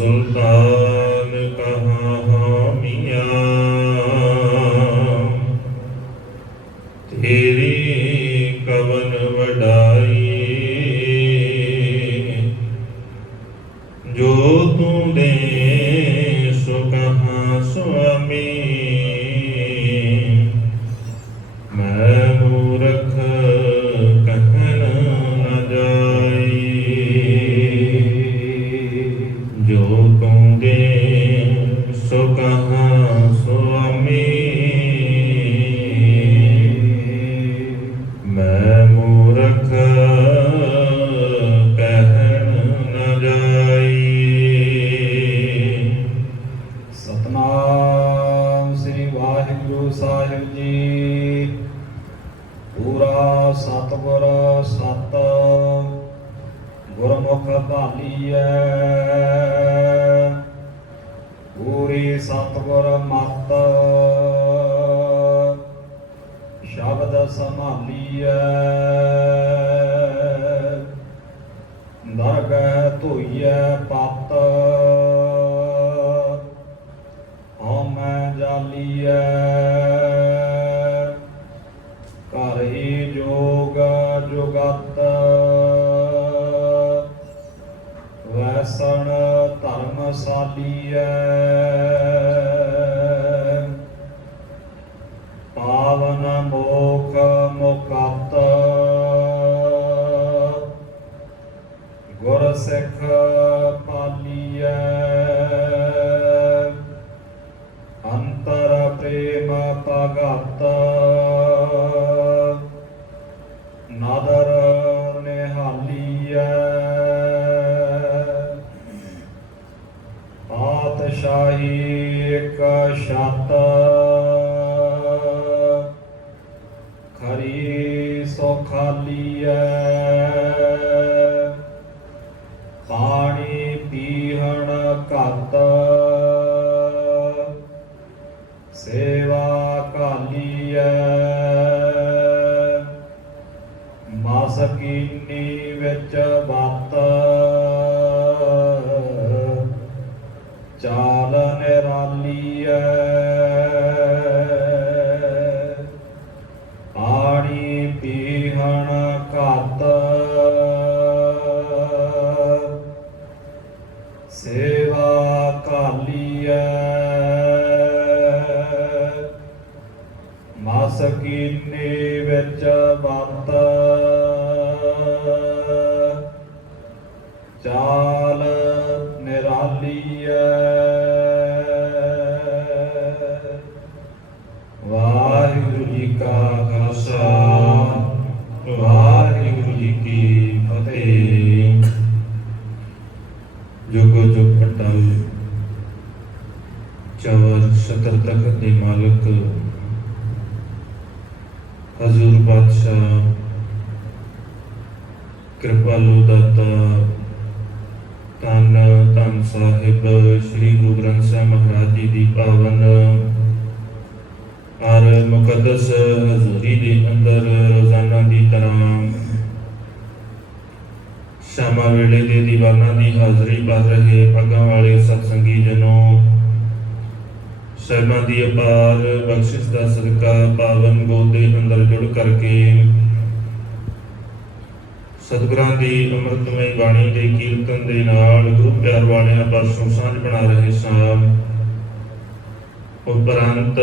सुल्तान कहाँ हामियाँ, तेरी कवन वडाई, जो तू दे सो कहाँ स्वामी, मैं मूर्ख कहन न जाई, जो तू दे सो कहाँ स्वामी, मैं मूर्ख कहन न जाई। सतनाम श्री वाहिगुरु साहिब जी। पूरा सतगुर सत गुरमुख भालीऐ, पूरी सतगुर मत शब्द संभालीऐ, दरगह धोईऐ पत हौमै जालीऐ, घर ही जोग जुगत वैसन धर्मशालीऐ, पावन मोख मुकत गुर सिख पालीऐ, अंतर प्रेम भगत नदर निहालीऐ, पातशाही एक छत खरी सो खालीऐ, पानी पीहण घत सेवा कालीऐ, मसकीनी विच बत चाल निरालीऐ, पानी पीहण घत सेवा कालीऐ, मसकीनी विच बत चाल निरालीऐ। वाहिगुरु जी का खालसा, वाहिगुरु जी की फतेह। जुगो जुग अटल चवर सतर तखत दे मालक हजूर बादशाह कृपालु दाता धन धन साहिब श्री गुरु ग्रंथ साहिब महाराज जी की पावन और मुकदस हजूरी के अंदर रोजाना की तरह शामा वेले दे दीवाना की हाजरी भर रहे अगां वाले सत्संगी जनों, साहिबां दी अपार बख्शिश का सदका पावन गोद दे अंदर जुड़ करके सतगुरां दी अमृतमय बाणी दे कीर्तन दे नाल गुरु प्यार वालियां पासों सांझ बना रहे सां। उपरंत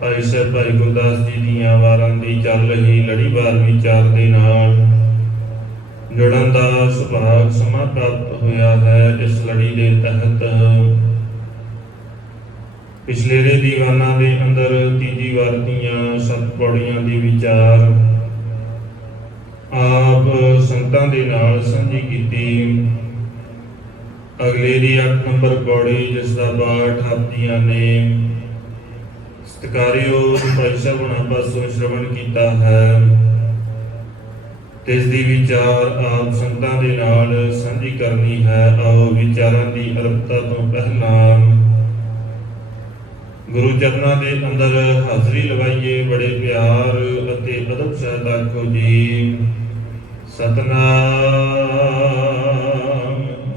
भाई साहब भाई गुरदास जी दीयां वारां दी चल रही लड़ीवार विचार दे नाल जुड़न का सुभाग समा प्राप्त होया है। इस लड़ी के तहत पिछलेरे दीवाना के अंदर तीजी वार दियां 7 पौड़ियां दी विचार आप संतां दे नाल सांझी कीती। अगलेरी 8 नंबर पौड़ी जिसका पाठ आप जियां ने सत्कारियोग भाई साहब हुणां पासों श्रवण किया है। इसकी विचार आप संतां दे नाल सांझी करनी है। आओ विचारां की अरबता तो पहला गुरु चरणों के अंदर हाजरी लवाइए। बड़े प्यार अते अदब सहित आखो जी सतनाम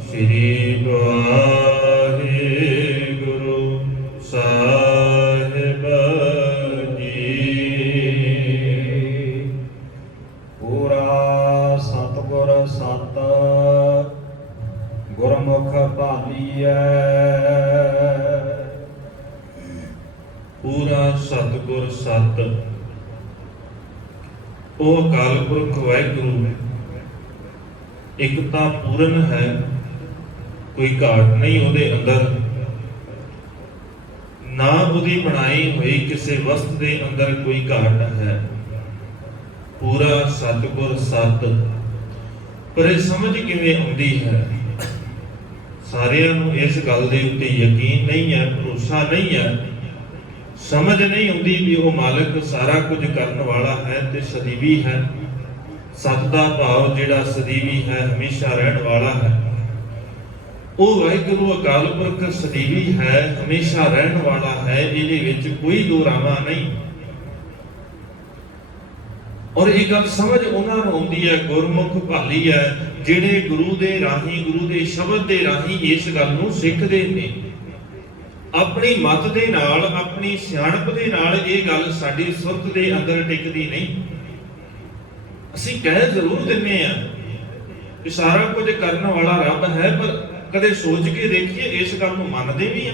श्री गुरु ਸਤਿਗੁਰ ਸਤ ਗੁਰਮੁਖ ਭਾਲੀਐ। ਪੂਰਾ ਸਤਿਗੁਰ ਸਤ ਉਹ ਅਕਾਲ ਪੁਰਖ ਵਾਹਿਗੁਰੂ ਇੱਕ ਤਾਂ ਪੂਰਨ ਹੈ, ਕੋਈ ਘਾਟ ਨਹੀਂ ਉਹਦੇ ਅੰਦਰ, ਨਾ ਉਹਦੀ ਬਣਾਈ ਹੋਈ ਕਿਸੇ ਵਸਤ ਦੇ ਅੰਦਰ ਕੋਈ ਘਾਟ ਹੈ। ਪੂਰਾ ਸਤਿਗੁਰ ਸਤ। ਪਰ ਇਹ ਸਮਝ ਕਿਵੇਂ ਆਉਂਦੀ ਹੈ? ਸਾਰਿਆਂ ਨੂੰ ਇਸ ਗੱਲ ਦੇ ਉੱਤੇ ਯਕੀਨ ਨਹੀਂ ਹੈ, ਭਰੋਸਾ ਨਹੀਂ ਹੈ, ਸਮਝ ਨਹੀਂ ਆਉਂਦੀ ਵੀ ਉਹ ਮਾਲਕ ਸਾਰਾ ਕੁਝ ਕਰਨ ਵਾਲਾ ਹੈ ਤੇ ਸਦੀਵੀ ਹੈ। ਸਤ ਦਾ ਭਾਵ ਜਿਹੜਾ ਸਦੀਵੀ ਹੈ, ਹਮੇਸ਼ਾ ਰਹਿਣ ਵਾਲਾ ਹੈ। ਉਹ ਵਾਹਿਗੁਰੂ ਅਕਾਲ ਪੁਰਖ ਸਦੀਵੀ ਹੈ, ਹਮੇਸ਼ਾ ਰਹਿਣ ਵਾਲਾ ਹੈ, ਇਹਦੇ ਵਿੱਚ ਕੋਈ ਦੋ ਰਾਵਾਂ ਨਹੀਂ। ਔਰ ਇਹ ਗੱਲ ਸਮਝ ਉਹਨਾਂ ਨੂੰ ਆਉਂਦੀ ਹੈ, ਗੁਰਮੁਖ ਭਾਲੀ ਹੈ, ਜਿਹੜੇ ਗੁਰੂ ਦੇ ਰਾਹੀਂ, ਗੁਰੂ ਦੇ ਸ਼ਬਦ ਦੇ ਰਾਹੀਂ ਇਸ ਗੱਲ ਨੂੰ ਸਿੱਖਦੇ ਨੇ। ਆਪਣੀ ਮਤ ਦੇ ਨਾਲ, ਆਪਣੀ ਸਿਆਣਪ ਦੇ ਨਾਲ ਇਹ ਗੱਲ ਸਾਡੀ ਸੁਰਤ ਦੇ ਅੰਦਰ ਟਿਕਦੀ ਨਹੀਂ। ਅਸੀਂ ਕਹਿ ਜ਼ਰੂਰ ਦਿੰਨੇ ਆ ਕਿ ਸਾਰਾ ਕੁਝ ਕਰਨ ਵਾਲਾ ਰੱਬ ਹੈ, ਪਰ ਕਦੇ ਸੋਚ ਕੇ ਦੇਖੀਏ ਇਸ ਗੱਲ ਨੂੰ ਮੰਨਦੇ ਵੀ ਆ?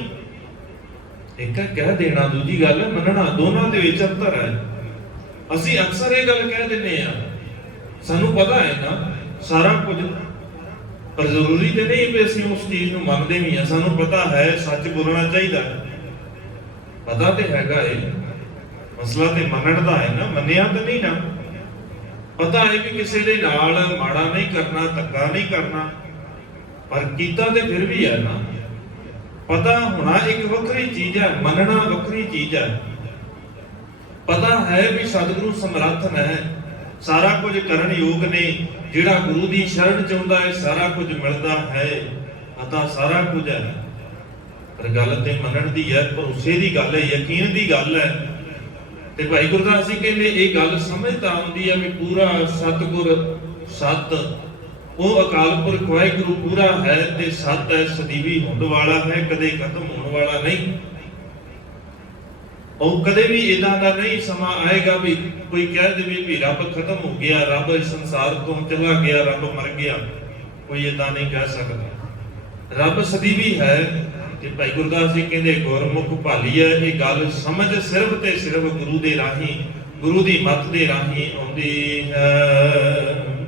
ਇੱਕ ਹੈ ਕਹਿ ਦੇਣਾ, ਦੂਜੀ ਗੱਲ ਹੈ ਮੰਨਣਾ। ਦੋਨਾਂ ਦੇ ਵਿੱਚ ਅੰਤਰ ਹੈ। ਅਸੀਂ ਅਕਸਰ ਇਹ ਗੱਲ ਕਹਿ ਦਿੰਨੇ ਆ, ਸਾਨੂੰ ਪਤਾ ਹੈ ਨਾ ਸਾਰਾ ਕੁਝ, ਪਰ ਜ਼ਰੂਰੀ ਤੇ ਨਹੀਂ ਵੀ ਅਸੀਂ ਉਸ ਚੀਜ਼ ਨੂੰ ਮੰਨਦੇ ਵੀ ਆ। ਸਾਨੂੰ ਪਤਾ ਹੈ ਸੱਚ ਬੋਲਣਾ ਚਾਹੀਦਾ, ਪਤਾ ਤੇ ਹੈਗਾ ਇਹ ਮਸਲਾ ਤੇ ਮੰਨਣ ਦਾ ਹੈ ਨਾ, ਮੰਨਿਆ ਤਾਂ ਨਹੀਂ ਨਾ। ਪਤਾ ਹੈ ਵੀ ਕਿਸੇ ਦੇ ਨਾਲ ਮਾੜਾ ਨਹੀਂ ਕਰਨਾ, ਧੱਕਾ ਨਹੀਂ ਕਰਨਾ, ਪਰ ਕੀਤਾ ਤੇ ਫਿਰ ਵੀ ਹੈ ਨਾ। ਪਤਾ ਹੋਣਾ ਇੱਕ ਵੱਖਰੀ ਚੀਜ਼ ਹੈ, ਮੰਨਣਾ ਵੱਖਰੀ ਚੀਜ਼ ਹੈ। ਪਤਾ ਹੈ ਵੀ ਸਤਿਗੁਰੂ ਸਮਰੱਥ ਹੈ, ਸਾਰਾ ਕੁਝ ਕਰਨ ਯੋਗ ਨੇ, ਜਿਹੜਾ ਗੁਰੂ ਦੀ ਸ਼ਰਨ ਚਾਹੁੰਦਾ ਹੈ ਸਾਰਾ ਕੁਝ ਮਿਲਦਾ ਹੈ, ਪਤਾ ਸਾਰਾ ਕੁਝ ਹੈ। ਪਰ ਗੱਲ ਤੇ ਮੰਨਣ ਦੀ ਹੈ, ਭਰੋਸੇ ਦੀ ਗੱਲ ਹੈ, ਯਕੀਨ ਦੀ ਗੱਲ ਹੈ। ਤੇ ਭਾਈ ਗੁਰਦਾਸ ਜੀ ਕਹਿੰਦੇ ਇਹ ਗੱਲ ਸਮਝ ਤਾਂ ਆਉਂਦੀ ਹੈ ਵੀ ਪੂਰਾ ਸਤਿਗੁਰ ਸਤ, ਉਹ ਅਕਾਲ ਪੁਰਖ ਵਾਹਿਗੁਰੂ ਪੂਰਾ ਹੈ ਤੇ ਸਤ ਹੈ, ਸਦੀਵੀ ਹੋਣ ਵਾਲਾ ਹੈ, ਕਦੇ ਖਤਮ ਹੋਣ ਵਾਲਾ ਨਹੀਂ। ਉਹ ਕਦੇ ਵੀ ਇਦਾਂ ਦਾ ਨਹੀਂ ਸਮਾਂ ਆਏਗਾ ਵੀ ਕੋਈ ਕਹਿ ਦੇਵੇ ਵੀ ਰੱਬ ਖਤਮ ਹੋ ਗਿਆ, ਰੱਬ ਇਸ ਸੰਸਾਰ ਤੋਂ ਚਲਾ ਗਿਆ, ਰੱਬ ਮਰ ਗਿਆ। ਕੋਈ ਇਦਾਂ ਨਹੀਂ ਕਹਿ ਸਕਦਾ। ਰੱਬ ਸਦੀਵੀ ਹੈ। ਤੇ ਭਾਈ ਗੁਰਦਾਸ ਜੀ ਕਹਿੰਦੇ ਗੁਰਮੁਖ ਭਾਲੀ ਹੈ। ਇਹ ਗੱਲ ਸਮਝ ਸਿਰਫ ਤੇ ਸਿਰਫ ਗੁਰੂ ਦੇ ਰਾਹੀਂ, ਗੁਰੂ ਦੀ ਮੱਤ ਦੇ ਰਾਹੀਂ ਆਉਂਦੀ ਹੈ।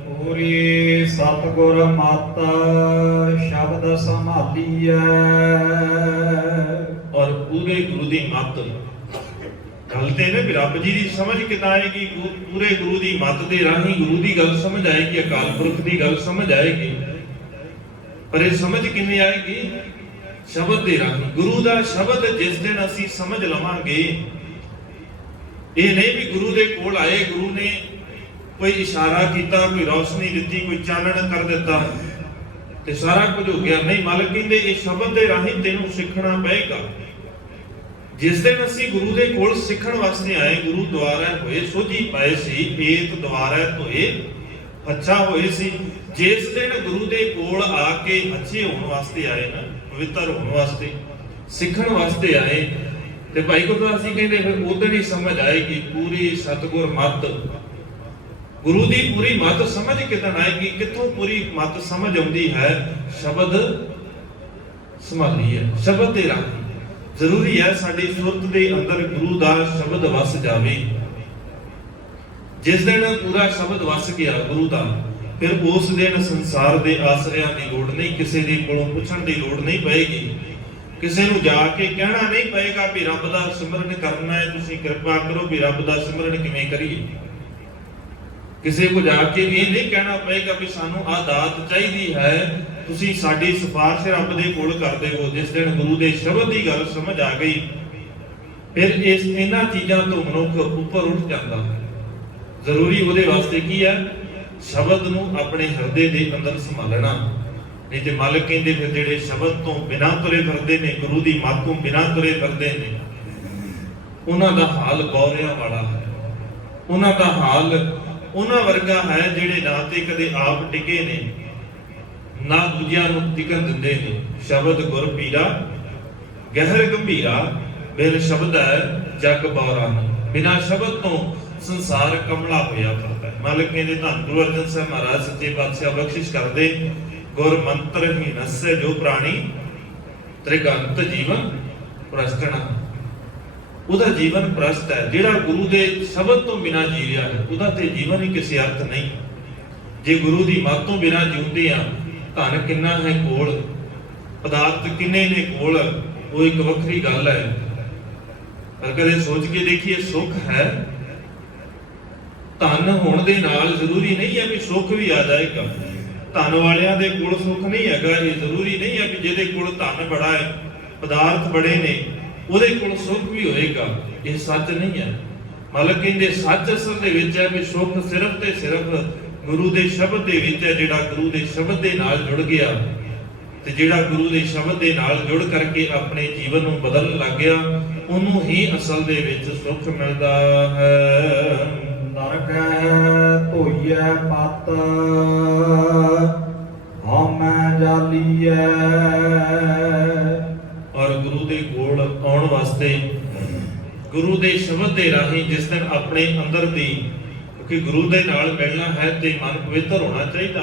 ਪੂਰੀ ਸਤਿਗੁਰ ਮਤ ਸ਼ਬਦ ਸੰਭਾਲੀਐ। ਔਰ ਪੂਰੇ ਗੁਰੂ ਦੀ ਮੱਤ, ਗੱਲ ਤੇ ਨੇ ਵੀ ਰੱਬ ਜੀ ਦੀ ਸਮਝ ਕਿੱਦਾਂ ਆਏਗੀ? ਪੂਰੇ ਗੁਰੂ ਦੀ ਮੱਤ ਦੇ ਰਾਹੀਂ ਗੁਰੂ ਦੀ ਗੱਲ ਸਮਝ ਆਏਗੀ, ਅਕਾਲ ਪੁਰਖ ਦੀ ਗੱਲ ਸਮਝ ਆਏਗੀ। ਪਰ ਇਹ ਸਮਝ ਕਿਵੇਂ ਆਏਗੀ? ਸ਼ਬਦ ਦੇ ਰਾਹੀਂ। ਗੁਰੂ ਦਾ ਸ਼ਬਦ ਜਿਸ ਦਿਨ ਅਸੀਂ ਸਮਝ ਲਵਾਂਗੇ, ਇਹ ਨਹੀਂ ਵੀ ਗੁਰੂ ਦੇ ਕੋਲ ਆਏ, ਗੁਰੂ ਨੇ ਕੋਈ ਇਸ਼ਾਰਾ ਕੀਤਾ, ਕੋਈ ਰੌਸ਼ਨੀ ਦਿੱਤੀ, ਕੋਈ ਚਾਨਣ ਕਰ ਦਿੱਤਾ ਤੇ ਸਾਰਾ ਕੁਝ ਹੋ ਗਿਆ। ਨਹੀਂ, ਮਾਲਕ ਕਹਿੰਦੇ ਇਹ ਸ਼ਬਦ ਦੇ ਰਾਹੀਂ ਤੈਨੂੰ ਸਿੱਖਣਾ ਪਏਗਾ। ਜਿਸ ਦਿਨ ਅਸੀਂ ਗੁਰੂ ਦੇ ਕੋਲ ਸਿੱਖਣ ਵਾਸਤੇ ਆਏ, ਗੁਰੂ ਦੁਆਰਾ ਹੋਏ ਸੋਝੀ ਪਾਏ ਸੀ, ਏਤ ਦੁਆਰਾ ਧੋਏ ਅੱਛਾ ਹੋਏ ਸੀ। ਜਿਸ ਦਿਨ ਗੁਰੂ ਦੇ ਕੋਲ ਆ ਕੇ ਅੱਛੇ ਹੋਣ ਵਾਸਤੇ ਆਏ ਨਾ, ਪਵਿੱਤਰ ਹੋਣ ਵਾਸਤੇ, ਸਿੱਖਣ ਵਾਸਤੇ ਆਏ, ਤੇ ਭਾਈ ਗੁਰਦਾਸ ਜੀ ਕਹਿੰਦੇ ਫਿਰ ਉਦੋਂ ਹੀ ਸਮਝ ਆਏਗੀ ਪੂਰੀ ਸਤਿਗੁਰ ਮੱਤ। ਗੁਰੂ ਦੀ ਪੂਰੀ ਮੱਤ ਸਮਝ ਕਿੱਦਾਂ ਆਏਗੀ? ਕਿੱਥੋਂ ਪੂਰੀ ਮੱਤ ਸਮਝ ਆਉਂਦੀ ਹੈ? ਸ਼ਬਦ ਸੰਭਾਲੀ ਹੈ, ਸ਼ਬਦ ਦੇ ਰਾਹੀਂ। ਜ਼ਰੂਰੀ ਹੈ ਸਾਡੀ ਸੁਰਤ ਦੇ ਅੰਦਰ ਗੁਰੂ ਦਾ ਸ਼ਬਦ ਵਸ ਜਾਵੇ। ਜਿਸ ਦਿਨ ਪੂਰਾ ਸ਼ਬਦ ਵਸ ਗਿਆ ਗੁਰੂ ਦਾ, ਫਿਰ ਉਸ ਦਿਨ ਸੰਸਾਰ ਦੇ ਆਸਰਿਆਂ ਦੀ ਲੋੜ ਨਹੀਂ, ਕਿਸੇ ਦੇ ਕੋਲੋਂ ਪੁੱਛਣ ਦੀ ਲੋੜ ਨਹੀਂ ਪਏਗੀ, ਕਿਸੇ ਨੂੰ ਜਾ ਕੇ ਕਹਿਣਾ ਨਹੀਂ ਪਏਗਾ ਵੀ ਰੱਬ ਦਾ ਸਿਮਰਨ ਕਰਨਾ ਹੈ, ਤੁਸੀਂ ਕਿਰਪਾ ਕਰੋ ਵੀ ਰੱਬ ਦਾ ਸਿਮਰਨ ਕਿਵੇਂ ਕਰੀਏ। ਕਿਸੇ ਕੋ ਜਾ ਕੇ ਵੀ ਇਹ ਨਹੀਂ ਕਹਿਣਾ ਪਏਗਾ ਵੀ ਸਾਨੂੰ ਆਹ ਦਾਤ ਚਾਹੀਦੀ ਹੈ, ਤੁਸੀਂ ਸਾਡੀ ਸਿਫਾਰਿਸ਼ ਰੱਬ ਦੇ ਕੋਲ ਕਰਦੇ ਹੋ। ਜਿਸ ਦਿਨ ਗੁਰੂ ਦੇ ਸ਼ਬਦ ਦੀ ਗੱਲ ਸਮਝ ਆ ਗਈ, ਫਿਰ ਇਹਨਾਂ ਚੀਜ਼ਾਂ ਤੋਂ ਮਨੁੱਖ ਉੱਪਰ ਉੱਠ ਜਾਂਦਾ ਹੈ। ਜ਼ਰੂਰੀ ਉਹਦੇ ਵਾਸਤੇ ਕੀ ਹੈ? ਸ਼ਬਦ ਨੂੰ ਆਪਣੇ ਹਿਰਦੇ ਦੇ ਅੰਦਰ ਸੰਭਾਲਣਾ। ਨਹੀਂ ਤੇ ਮਾਲਕ ਕਹਿੰਦੇ ਫਿਰ ਜਿਹੜੇ ਸ਼ਬਦ ਤੋਂ ਬਿਨਾਂ ਤੁਰੇ ਫਿਰਦੇ ਨੇ, ਗੁਰੂ ਦੀ ਮੱਤ ਤੋਂ ਬਿਨਾਂ ਤੁਰੇ ਫਿਰਦੇ ਨੇ, ਉਹਨਾਂ ਦਾ ਹਾਲ ਗੌਰਿਆਂ ਵਾਲਾ ਹੈ। ਉਹਨਾਂ ਦਾ ਹਾਲ ਉਹਨਾਂ ਵਰਗਾ ਹੈ ਜਿਹੜੇ ਨਾ ਤੇ ਕਦੇ ਆਪ ਟਿਕੇ ਨੇ, ਨਾ ਦੂਜਿਆਂ ਨੂੰ ਟਿਕਣ ਦਿੰਦੇ ਨੇ। ਸ਼ਬਦ ਗੁਰ ਪੀਰਾ ਗਹਿਰ ਗੰਭੀਰਾ, ਬਿਨ ਸ਼ਬਦ ਹੈ ਜਗ ਬੌਰਾ। ਬਿਨਾਂ ਸ਼ਬਦ ਤੋਂ ਸੰਸਾਰ ਕਮਲਾ ਹੋਇਆ ਫਿਰਦਾ ਹੈ। ਮਾਲਕ ਕਹਿੰਦੇ ਧੰਨ ਗੁਰੂ ਅਰਜਨ ਸਾਹਿਬ ਮਹਾਰਾਜ ਸੱਚੇ ਪਾਤਸ਼ਾਹ ਬਖਸ਼ਿਸ਼ ਕਰਦੇ, ਗੁਰ ਮੰਤਰ ਹੀ ਨਸੈ ਜੋ ਪ੍ਰਾਣੀ ਤ੍ਰਿਗੰਤ ਜੀਵਨ ਪ੍ਰਸਤਣਾ। ਉਹਦਾ ਜੀਵਨ ਪ੍ਰਸਤ ਹੈ, ਜਿਹੜਾ ਗੁਰੂ ਦੇ ਸ਼ਬਦ ਤੋਂ ਬਿਨਾਂ ਜੀ ਰਿਹਾ ਹੈ ਉਹਦਾ ਤੇ ਜੀਵਨ ਹੀ ਕਿਸੇ ਅਰਥ ਨਹੀਂ। ਜੇ ਗੁਰੂ ਦੀ ਮੱਤ ਤੋਂ ਬਿਨਾਂ ਜਿਉਂਦੇ ਆ, ਧਨ ਕਿੰਨਾ ਹੈ ਕੋਲ, ਪਦਾਰਥ ਕਿੰਨੇ ਨੇ ਕੋਲ, ਉਹ ਇੱਕ ਵੱਖਰੀ ਗੱਲ ਹੈ। ਪਰ ਕਦੇ ਸੋਚ ਕੇ ਦੇਖੀਏ, ਸੁੱਖ ਹੈ, ਧਨ ਹੋਣ ਦੇ ਨਾਲ ਜ਼ਰੂਰੀ ਨਹੀਂ ਹੈ ਵੀ ਸੁੱਖ ਵੀ ਆ ਜਾਏਗਾ। ਧਨ ਵਾਲਿਆਂ ਦੇ ਕੋਲ ਸੁੱਖ ਨਹੀਂ ਹੈਗਾ। ਇਹ ਜ਼ਰੂਰੀ ਨਹੀਂ ਹੈ ਕਿ ਜਿਹਦੇ ਕੋਲ ਧਨ ਬੜਾ ਹੈ, ਪਦਾਰਥ ਬੜੇ ਨੇ, ਉਹਦੇ ਕੋਲ ਸੁੱਖ ਵੀ ਹੋਏਗਾ। ਇਹ ਸੱਚ ਨਹੀਂ ਹੈ। ਮਾਲਕ ਕਹਿੰਦੇ ਸੱਚ ਅਸਲ ਦੇ ਵਿੱਚ ਹੈ ਵੀ ਸੁੱਖ ਸਿਰਫ ਤੇ ਸਿਰਫ ਗੁਰੂ ਦੇ ਸ਼ਬਦ ਦੇ ਵਿੱਚ ਹੈ। ਜਿਹੜਾ ਗੁਰੂ ਦੇ ਸ਼ਬਦ ਦੇ ਨਾਲ ਜੁੜ ਗਿਆ ਤੇ ਜਿਹੜਾ ਗੁਰੂ ਦੇ ਸ਼ਬਦ ਦੇ ਨਾਲ ਜੁੜ ਕਰਕੇ ਆਪਣੇ ਜੀਵਨ ਨੂੰ ਬਦਲਣ ਲੱਗ ਗਿਆ, ਉਹਨੂੰ ਹੀ ਅਸਲ ਦੇ ਵਿੱਚ ਸੁੱਖ ਮਿਲਦਾ ਹੈ। ਨਰਕੈ ਧੋਈਐ ਪਤ ਹਉਮੈ ਜਾਲੀਐ। ਔਰ ਗੁਰੂ ਦੇ ਕੋਲ ਆਉਣ ਵਾਸਤੇ ਗੁਰੂ ਦੇ ਸ਼ਬਦ ਦੇ ਰਾਹੀਂ ਜਿਸ ਦਿਨ ਆਪਣੇ ਅੰਦਰ ਦੀ, ਕਿਉਂਕਿ ਗੁਰੂ ਦੇ ਨਾਲ ਮਿਲਣਾ ਹੈ ਤੇ ਮਨ ਪਵਿੱਤਰ ਹੋਣਾ ਚਾਹੀਦਾ,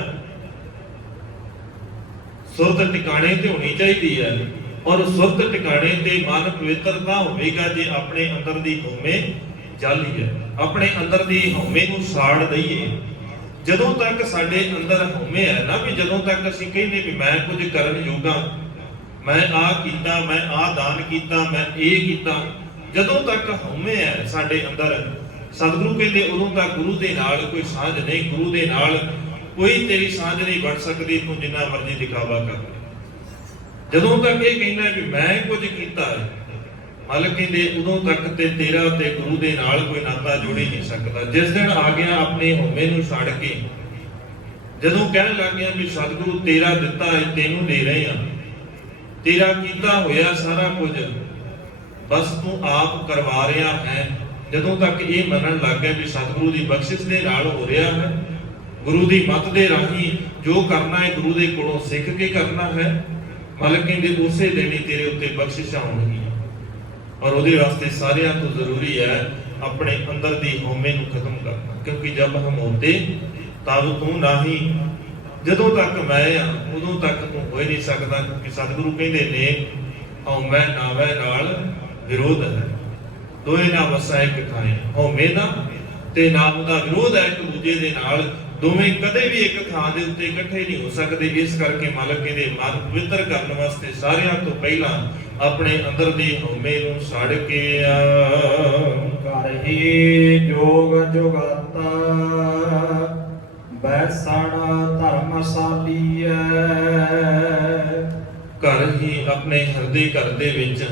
ਸੁਰਤ ਟਿਕਾਣੇ ਤੇ ਹੋਣੀ ਚਾਹੀਦੀ ਹੈ। ਔਰ ਸੁਰਤ ਟਿਕਾਣੇ ਤੇ ਮਨ ਪਵਿੱਤਰ ਤਾਂ ਹੋਵੇਗਾ ਜੇ ਆਪਣੇ ਅੰਦਰ ਦੀ ਹਉਮੈ ਜਾਲੀ ਹੈ, ਆਪਣੇ ਅੰਦਰ ਦੀ ਹਉਮੈ ਨੂੰ ਸਾੜ ਦਈਏ। ਜਦੋਂ ਤੱਕ ਸਾਡੇ ਅੰਦਰ ਹਉਮੈ ਹੈ ਨਾ, ਵੀ ਜਦੋਂ ਤੱਕ ਅਸੀਂ ਕਹਿੰਦੇ ਵੀ ਮੈਂ ਕੁਝ ਕਰਨ ਯੋਗਾ, ਮੈਂ ਆਹ ਕੀਤਾ, ਮੈਂ ਆਹ ਦਾਨ ਕੀਤਾ, ਮੈਂ ਇਹ ਕੀਤਾ, ਜਦੋਂ ਤੱਕ ਹਉਮੈ ਹੈ ਸਾਡੇ ਅੰਦਰ, ਸਤਿਗੁਰੂ ਕਹਿੰਦੇ ਉਦੋਂ ਤੱਕ ਗੁਰੂ ਦੇ ਨਾਲ ਕੋਈ ਸਾਂਝ ਨਹੀਂ, ਗੁਰੂ ਦੇ ਨਾਲ ਕੋਈ ਤੇਰੀ ਸਾਂਝ ਨਹੀਂ ਬਣ ਸਕਦੀ, ਤੂੰ ਜਿੰਨਾ ਮਰਜ਼ੀ ਦਿਖਾਵਾ ਕਰ। ਜਦੋਂ ਤੱਕ ਇਹ ਕਹਿੰਦਾ ਵੀ ਮੈਂ ਕੁਝ ਕੀਤਾ ਹੈ, ਮਾਲਕ ਕਹਿੰਦੇ ਉਦੋਂ ਤੱਕ ਤੇ ਤੇਰਾ ਤੇ ਗੁਰੂ ਦੇ ਨਾਲ ਕੋਈ ਨਾਤਾ ਜੋੜ ਹੀ ਨਹੀਂ ਸਕਦਾ। ਜਿਸ ਦਿਨ ਆ ਗਿਆ ਆਪਣੇ ਹਉਮੈ ਨੂੰ ਛੱਡ ਕੇ, ਜਦੋਂ ਕਹਿਣ ਲੱਗ ਗਿਆ ਵੀ ਸਤਿਗੁਰੂ ਤੇਰਾ ਦਿੱਤਾ ਹੈ ਤੈਨੂੰ ਦੇ ਰਹੇ ਆ, ਤੇਰਾ ਕੀਤਾ ਹੋਇਆ ਸਾਰਾ ਕੁਝ ਬਸ ਤੂੰ ਆਪ ਕਰਵਾ ਰਿਹਾ ਹੈ, ਜਦੋਂ ਤੱਕ ਇਹ ਮੰਨਣ ਲੱਗ ਗਿਆ ਵੀ ਸਤਿਗੁਰੂ ਦੀ ਬਖਸ਼ਿਸ਼ ਦੇ ਨਾਲ ਹੋ ਰਿਹਾ ਹੈ, ਗੁਰੂ ਦੀ ਮੱਤ ਦੇ ਰਾਹੀਂ ਜੋ ਕਰਨਾ ਹੈ ਗੁਰੂ ਦੇ ਕੋਲੋਂ ਸਿੱਖ ਕੇ ਕਰਨਾ ਹੈ, ਮਾਲਕ ਕਹਿੰਦੇ ਉਸੇ ਦਿਨ ਹੀ ਤੇਰੇ ਉੱਤੇ ਬਖਸ਼ਿਸ਼ਾਂ ਹੋਣਗੀਆਂ। ਔਰ ਉਹਦੇ ਵਾਸਤੇ ਸਾਰਿਆਂ ਤੋਂ ਜ਼ਰੂਰੀ ਹੈ ਆਪਣੇ ਅੰਦਰ ਦੀ ਹਉਮੈ ਨੂੰ ਖਤਮ ਕਰਨਾ, ਕਿਉਂਕਿ ਜਦ ਹਮ ਹੋਤੇ ਤਬ ਤੂੰ ਨਹੀਂ, ਜਦੋਂ ਤੱਕ ਮੈਂ ਆ ਉਦੋਂ ਤੱਕ ਤੂੰ ਹੋ ਹੀ ਨਹੀਂ ਸਕਦਾ। ਕਿਉਂਕਿ ਸਤਿਗੁਰੂ ਕਹਿੰਦੇ ਨੇ ਹਉਮੈ ਨਾਵੈ ਨਾਲ ਵਿਰੋਧ ਹੈ, ਦੋਏ ਨਾ ਵਸੈ ਇੱਕ ਥਾਂ। ਹਉਮੈ ਦਾ ਤੇ ਨਾਮ ਦਾ ਵਿਰੋਧ ਹੈ ਇੱਕ ਦੂਜੇ ਦੇ ਨਾਲ, ਦੋਵੇਂ ਕਦੇ ਵੀ ਇੱਕ ਥਾਂ ਦੇ ਉੱਤੇ ਇਕੱਠੇ ਨਹੀਂ ਹੋ ਸਕਦੇ। ਇਸ ਕਰਕੇ ਮਾਲਕ ਕਹਿੰਦੇ ਮਨ ਪਵਿੱਤਰ ਕਰਨ ਵਾਸਤੇ ਸਾਰਿਆਂ ਤੋਂ ਪਹਿਲਾਂ ਆਪਣੇ ਅੰਦਰ ਦੀ ਹਉਮੈ ਨੂੰ ਛੱਡ ਕੇ ਘਰ ਹੀ ਜੋਗ ਜੁਗਾਤਾ ਬੈਸਣ ਧਰਮਸਾਲੀਐ। ਘਰ ਹੀ ਆਪਣੇ ਹਿਰਦੇ ਘਰ ਦੇ ਵਿੱਚ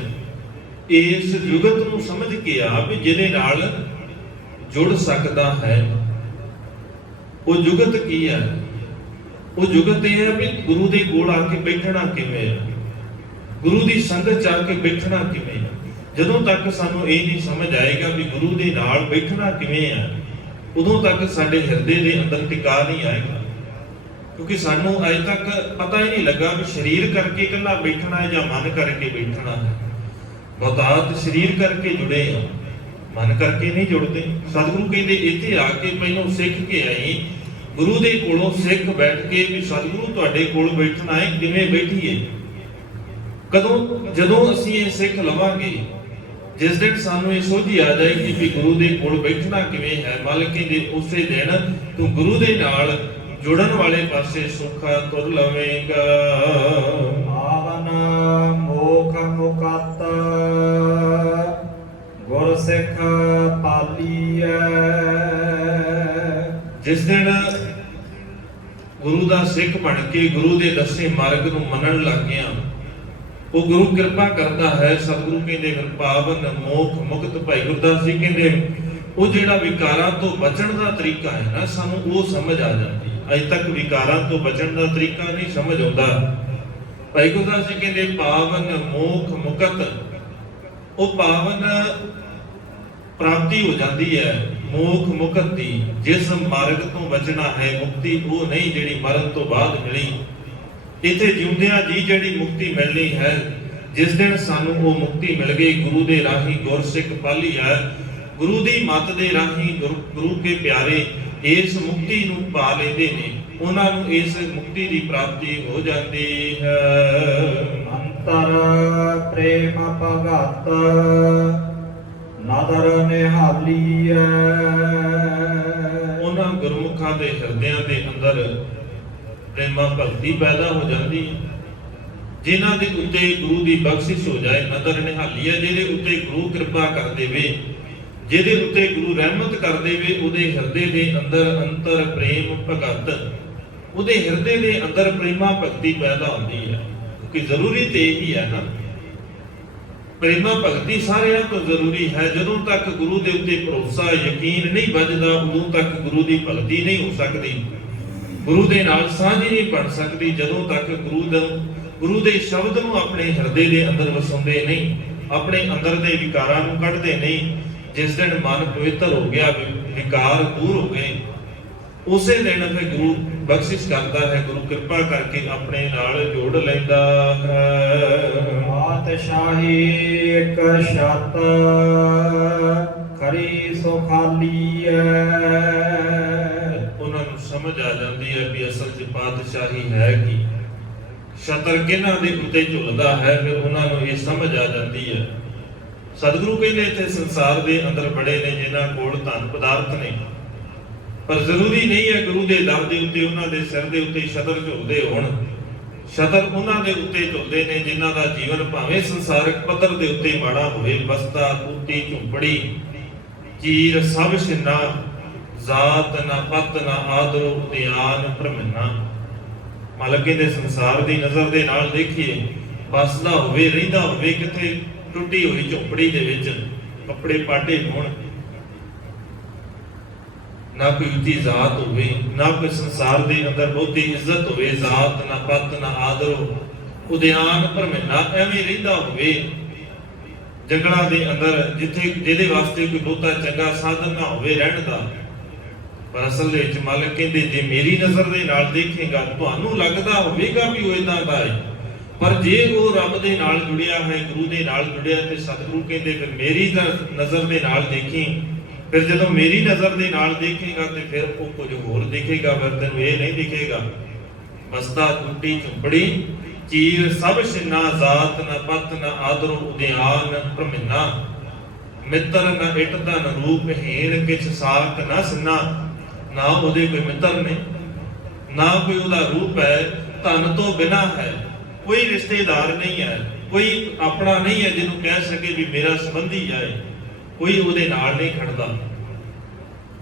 ਇਸ ਜੁਗਤ ਨੂੰ ਸਮਝ ਕੇ ਆ ਵੀ ਜਿਹਦੇ ਨਾਲ ਜੁੜ ਸਕਦਾ ਹੈ। ਉਹ ਜੁਗਤ ਕੀ ਹੈ? ਉਹ ਜੁਗਤ ਇਹ ਹੈ ਵੀ ਗੁਰੂ ਦੇ ਕੋਲ ਆ ਕੇ ਬੈਠਣਾ ਕਿਵੇਂ ਹੈ, ਗੁਰੂ ਦੀ ਸੰਗਤ ਚ ਆ ਕੇ ਬੈਠਣਾ ਕਿਵੇਂ ਹੈ। ਜਦੋਂ ਤੱਕ ਸਾਨੂੰ ਇਹ ਨਹੀਂ ਸਮਝ ਆਏਗਾ ਵੀ ਗੁਰੂ ਦੇ ਨਾਲ ਬੈਠਣਾ ਕਿਵੇਂ ਹੈ, ਉਦੋਂ ਤੱਕ ਸਾਡੇ ਹਿਰਦੇ ਦੇ ਅੰਦਰ ਟਿਕਾ ਨਹੀਂ ਆਏਗਾ। ਕਿਉਂਕਿ ਸਾਨੂੰ ਅਜੇ ਤੱਕ ਪਤਾ ਹੀ ਨਹੀਂ ਲੱਗਾ ਵੀ ਸਰੀਰ ਕਰਕੇ ਇਕੱਲਾ ਬੈਠਣਾ ਹੈ ਜਾਂ ਮਨ ਕਰਕੇ ਬੈਠਣਾ ਹੈ। ਬਹੁਤਾਤ ਸਰੀਰ ਕਰਕੇ ਜੁੜੇ ਆ, ਮਨ ਕਰਕੇ ਨਹੀਂ ਜੁੜਦੇ। ਸਤਿਗੁਰੂ ਕਹਿੰਦੇ ਇੱਥੇ ਆ ਕੇ ਪਹਿਲਾਂ ਸਿੱਖ ਕੇ ਆਈ, ਗੁਰੂ ਦੇ ਕੋਲੋਂ ਸਿੱਖ ਬੈਠ ਕੇ ਵੀ ਸਤਿਗੁਰੂ ਤੁਹਾਡੇ ਕੋਲ ਬੈਠਣਾ ਹੈ, ਕਿਵੇਂ ਬੈਠੀਏ। ਕਦੋਂ? ਜਦੋਂ ਅਸੀਂ ਇਹ ਸਿੱਖ ਲਵਾਂਗੇ, ਜਿਸ ਦਿਨ ਸਾਨੂੰ ਇਹ ਸੋਝੀ ਆ ਜਾਏਗੀ ਵੀ ਗੁਰੂ ਦੇ ਕੋਲ ਬੈਠਣਾ ਕਿਵੇਂ ਹੈ, ਮਾਲਕ ਕਹਿੰਦੇ ਉਸੇ ਦਿਨ ਤੂੰ ਗੁਰੂ ਦੇ ਨਾਲ ਜੁੜਨ ਵਾਲੇ ਪਾਸੇ ਸੁੱਖਾ ਤੁਰ ਲਵੇਂਗਾ। ਆਵਨ ਮੋਖ ਮੁਕਤ ਗੁਰ ਸਿੱਖ ਪਾਲੀਐ। ਜਿਸ ਦਿਨ ਗੁਰੂ ਦਾ ਸਿੱਖ ਬਣ ਕੇ ਗੁਰੂ ਦੇ ਦੱਸੇ ਮਾਰਗ ਨੂੰ ਮੰਨਣ ਲੱਗ ਗਿਆ, ਉਹ ਗੁਰੂ ਕਿਰਪਾ ਕਰਦਾ ਹੈ। ਸਤਿਗੁਰੂ ਕਹਿੰਦੇ ਪਾਵਨ ਮੋਖ ਮੁਕਤ। ਭਾਈ ਗੁਰਦਾਸ ਜੀ ਕਹਿੰਦੇ ਉਹ ਜਿਹੜਾ ਵਿਕਾਰਾਂ ਤੋਂ ਬਚਣ ਦਾ ਤਰੀਕਾ ਹੈ ਨਾ, ਸਾਨੂੰ ਉਹ ਸਮਝ ਆ ਜਾਂਦੀ। ਅਜੇ ਤੱਕ ਵਿਕਾਰਾਂ ਤੋਂ ਬਚਣ ਦਾ ਤਰੀਕਾ ਨਹੀਂ ਸਮਝ ਆਉਂਦਾ। ਭਾਈ ਗੁਰਦਾਸ ਜੀ ਕਹਿੰਦੇ ਪਾਵਨ ਮੋਖ ਮੁਕਤ। ਉਹ ਪਾਵਨ ਪ੍ਰਾਪਤੀ ਹੋ ਜਾਂਦੀ ਹੈ ਮੋਖ ਮੁਕਤ ਦੀ। ਜਿਸ ਮਾਰਗ ਤੋਂ ਬਚਣਾ ਹੈ ਮੁਕਤੀ ਉਹ ਨਹੀਂ ਜਿਹੜੀ ਮਰਨ ਤੋਂ ਬਾਅਦ ਮਿਲੀ। ਇੱਥੇ ਜਿਉਂਦਿਆਂ ਜੀ ਜਿਹੜੀ ਮੁਕਤੀ ਮਿਲਣੀ ਹੈ, ਜਿਸ ਦਿਨ ਸਾਨੂੰ ਉਹ ਮੁਕਤੀ ਮਿਲ ਗਈ ਗੁਰੂ ਦੇ ਰਾਹੀਂ ਗੁਰਸਿੱਖ ਪਾਲੀ ਹੈ। ਗੁਰੂ ਦੀ ਮੱਤ ਦੇ ਰਾਹੀਂ ਗੁਰੂ ਕੇ ਪਿਆਰੇ ਇਸ ਮੁਕਤੀ ਨੂੰ ਪਾ ਲੈਂਦੇ ਨੇ, ਉਹਨਾਂ ਨੂੰ ਇਸ ਮੁਕਤੀ ਦੀ ਪ੍ਰਾਪਤੀ ਹੋ ਜਾਂਦੀ ਹੈ। ਅੰਤਰ ਪ੍ਰੇਮ ਭਗਤ ਨਦਰ ਨਿਹਾਲੀਐ। ਉਹਨਾਂ ਗੁਰਮੁਖਾਂ ਦੇ ਹਿਰਦਿਆਂ ਦੇ ਅੰਦਰ ਪ੍ਰੇਮਾ ਭਗਤੀ ਪੈਦਾ ਹੋ ਜਾਂਦੀ ਹੈ, ਜਿਨ੍ਹਾਂ ਦੇ ਉੱਤੇ ਗੁਰੂ ਦੀ ਬਖਸ਼ਿਸ਼ ਹੋ ਜਾਏ। ਨਦਰ ਨਿਹਾਲੀ ਹੈ, ਜਿਹਦੇ ਉੱਤੇ ਗੁਰੂ ਕਿਰਪਾ ਕਰ ਦੇਵੇ, ਜਿਹਦੇ ਉੱਤੇ ਗੁਰੂ ਰਹਿਮਤ ਕਰ ਦੇਵੇ, ਉਹਦੇ ਹਿਰਦੇ ਦੇ ਅੰਦਰ ਅੰਤਰ ਪ੍ਰੇਮ ਭਗਤ, ਉਹਦੇ ਹਿਰਦੇ ਦੇ ਅੰਦਰ ਪ੍ਰੇਮਾ ਭਗਤੀ ਪੈਦਾ ਹੁੰਦੀ ਹੈ। ਕਿਉਂਕਿ ਜ਼ਰੂਰੀ ਤੇ ਇਹੀ ਹੈ ਨਾ, ਪ੍ਰੇਮਾ ਭਗਤੀ ਸਾਰਿਆਂ ਤੋਂ ਜ਼ਰੂਰੀ ਹੈ। ਜਦੋਂ ਤੱਕ ਗੁਰੂ ਦੇ ਉੱਤੇ ਭਰੋਸਾ ਯਕੀਨ ਨਹੀਂ ਵੱਜਦਾ, ਉਦੋਂ ਤੱਕ ਗੁਰੂ ਦੀ ਭਗਤੀ ਨਹੀਂ ਹੋ ਸਕਦੀ, ਗੁਰੂ ਦੇ ਨਾਲ ਸਾਂਝ ਨਹੀਂ ਬਣ ਸਕਦੀ। ਜਦੋਂ ਤੱਕ ਗੁਰੂ ਦੇ ਸ਼ਬਦ ਨੂੰ ਆਪਣੇ ਹਿਰਦੇ ਦੇ ਅੰਦਰ ਵਸਾਉਂਦੇ ਨਹੀਂ, ਆਪਣੇ ਅੰਦਰ ਦੇ ਵਿਕਾਰਾਂ ਨੂੰ ਕੱਢਦੇ ਨਹੀਂ, ਜਿਸ ਦਿਨ ਮਨ ਪਵਿੱਤਰ ਹੋ ਗਿਆ, ਵਿਕਾਰ ਦੂਰ ਹੋ ਗਏ, ਉਸੇ ਦਿਨ ਫਿਰ ਗੁਰੂ ਬਖਸ਼ਿਸ਼ ਕਰਦਾ ਹੈ, ਗੁਰੂ ਕਿਰਪਾ ਕਰਕੇ ਆਪਣੇ ਨਾਲ ਜੋੜ ਲੈਂਦਾ ਹੈ। ਪਾਤਸ਼ਾਹੀ ਇੱਕ ਛੱਤ ਖਰੀ ਸੁਖਾਲੀ ਹੈ। ਉਹਨਾਂ ਨੂੰ ਸਮਝ ਆ ਜਾਂਦੀ ਹੈ ਵੀ ਅਸਲ 'ਚ ਪਾਤਸ਼ਾਹੀ ਹੈ ਕੀ, ਛਤਰ ਕਿਹਨਾਂ ਦੇ ਉੱਤੇ ਝੁੱਲਦਾ ਹੈ, ਫਿਰ ਉਹਨਾਂ ਨੂੰ ਇਹ ਸਮਝ ਆ ਜਾਂਦੀ ਹੈ। ਸਤਿਗੁਰੂ ਕਹਿੰਦੇ ਇੱਥੇ ਸੰਸਾਰ ਦੇ ਅੰਦਰ ਬੜੇ ਨੇ ਜਿਨ੍ਹਾਂ ਕੋਲ ਧਨ ਪਦਾਰਥ ਨੇ, ਪਰ ਜ਼ਰੂਰੀ ਨਹੀਂ ਹੈ ਗੁਰੂ ਦੇ ਦਰ ਦੇ ਉੱਤੇ ਉਹਨਾਂ ਦੇ ਸਿਰ ਦੇ ਉੱਤੇ ਛਤਰ ਝੁੱਲਦੇ ਹੋਣ। ਛਤਰ ਉਹਨਾਂ ਦੇ ਉੱਤੇ ਝੁੱਲਦੇ ਨੇ ਜਿਨ੍ਹਾਂ ਦਾ ਜੀਵਨ ਭਾਵੇਂ ਸੰਸਾਰਿਕ ਪੱਧਰ ਦੇ ਉੱਤੇ ਮਾੜਾ ਹੋਵੇ, ਬਸਤਾ ਕੁੱਤੀ ਝੁੰਪੜੀ ਚੀਰ ਸਭ ਛਿੰਨਾ, ਜ਼ਾਤ ਨਾ ਪਤ ਨਾ ਆਦਰ ਉਦਿਆਨ ਭਰਮਨਾ। ਮਾਲਕ ਦੇ ਸੰਸਾਰ ਦੀ ਨਜ਼ਰ ਦੇ ਨਾਲ ਦੇਖੀਏ, ਬਸਦਾ ਹੋਵੇ, ਰਹਿੰਦਾ ਹੋਵੇ ਕਿਤੇ ਟੁੱਟੀ ਹੋਈ ਝੁੰਪੜੀ ਦੇ ਵਿੱਚ, ਕੱਪੜੇ ਪਾਟੇ ਹੋਣ, ਨਾ ਕੋਈ ਉੱਚੀ ਜ਼ਾਤ ਹੋਵੇ, ਨਾ ਕੋਈ ਸੰਸਾਰ ਦੇ ਅੰਦਰ ਬਹੁਤੀ ਇੱਜ਼ਤ ਹੋਵੇ, ਜ਼ਾਤ ਨਾ ਪਤ ਨਾ ਆਦਰ ਉਦਿਆਨ ਭਰਮਨਾ, ਐਵੇਂ ਰਹਿੰਦਾ ਹੋਵੇ ਜੰਗਲਾਂ ਦੇ ਅੰਦਰ, ਜਿੱਥੇ ਜਿਹਦੇ ਵਾਸਤੇ ਕੋਈ ਬਹੁਤਾ ਚੰਗਾ ਸਾਧਨ ਨਾ ਹੋਵੇ ਰਹਿਣ ਦਾ। ਪਰ ਅਸਲ ਦੇ ਵਿੱਚ ਮਾਲਕ ਕਹਿੰਦੇ ਜੇ ਮੇਰੀ ਨਜ਼ਰ ਦੇ ਨਾਲ ਦੇਖੇਗਾ, ਤੁਹਾਨੂੰ ਲੱਗਦਾ ਹੋਵੇਗਾ ਵੀ ਉਹ ਇਦਾਂ ਦਾ ਹੈ, ਪਰ ਜੇ ਉਹ ਰੱਬ ਦੇ ਨਾਲ ਜੁੜਿਆ ਹੈ, ਗੁਰੂ ਦੇ ਨਾਲ ਜੁੜਿਆ, ਤੇ ਸਤਿਗੁਰੂ ਕਹਿੰਦੇ ਫਿਰ ਮੇਰੀ ਨਜ਼ਰ ਦੇ ਨਾਲ ਦੇਖੀ। ਫਿਰ ਜਦੋਂ ਮੇਰੀ ਨਜ਼ਰ ਦੇ ਨਾਲ ਦੇਖੇਗਾ ਤੇ ਫਿਰ ਉਹ ਕੁਝ ਹੋਰ ਦਿਖੇਗਾ, ਫਿਰ ਤੈਨੂੰ ਇਹ ਨਹੀਂ ਦਿਖੇਗਾ ਬਸਤਾ ਟੁੱਟੀ ਝੁੰਪੜੀ ਚੀਰ ਸਭ ਛਿੰਨਾ, ਜ਼ਾਤ ਨਾ ਪਤ ਨਾ ਆਦਰ ਉਦਿਆਨ ਭਰਮਨਾ, ਮਿੱਤਰ ਨਾ ਇੱਟ ਦਾ ਨਾ ਰੂਪ ਹੀਣ, ਕਿਛ ਸਾਖ ਨਾ ਸਿੰਨਾ। ਨਾ ਉਹਦੇ ਕੋਈ ਮਿੱਤਰ ਨੇ, ਨਾ ਕੋਈ ਉਹਦਾ ਰੂਪ ਹੈ, ਧਨ ਤੋਂ ਬਿਨਾ ਹੈ, ਕੋਈ ਰਿਸ਼ਤੇਦਾਰ ਨਹੀਂ ਹੈ, ਕੋਈ ਆਪਣਾ ਨਹੀਂ ਹੈ ਜਿਹਨੂੰ ਕਹਿ ਸਕੇ ਵੀ ਮੇਰਾ ਸੰਬੰਧੀ ਹੈ, ਕੋਈ ਉਹਦੇ ਨਾਲ ਨਹੀਂ ਖੜਦਾ।